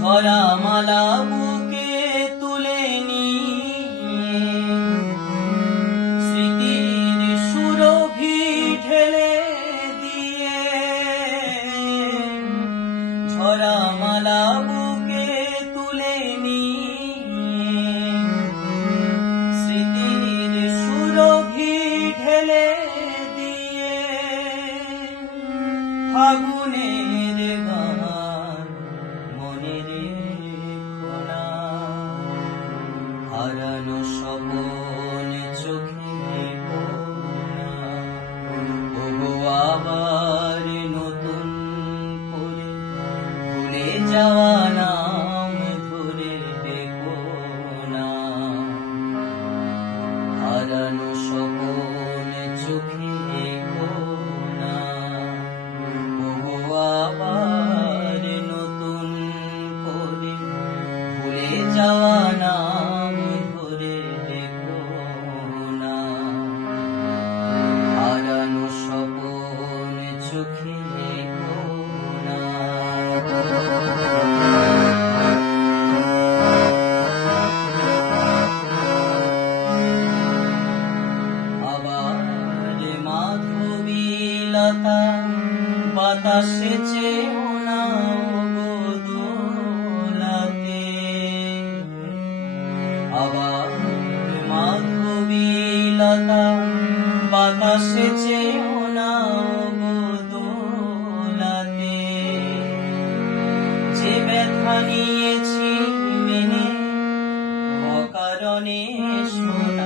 ঝরা মালা বুকে তুলে নিয়ে স্মৃতির সুরভি ঢেলে দিয়ে, ঝরা মালা বুকে তুলে নিয়ে স্মৃতির সুরভি ঢেলে দিয়ে, ফাগুনের গান মনে রেখো না, হারানো স্বপন চোখে পড়া, ওগো আবার নতুন করে ভুলে যাওয়া নাম ধরে ডেকো না, হারানো স্বপন চোখে পড়া, ওগো আবার নতুন করে ভুলে যাওয়া নাম ধরে ডেকো না, হারানো স্বপন চোখে না। আবার মাধবীলতা বাতাসে চেয়েও না গো দোলাতে, আবার মাধবীলতা বাতাসে চেয়েও না গো দোলাতে, যে ব্যথা নিয়েছি মেনে অকারণে শোনা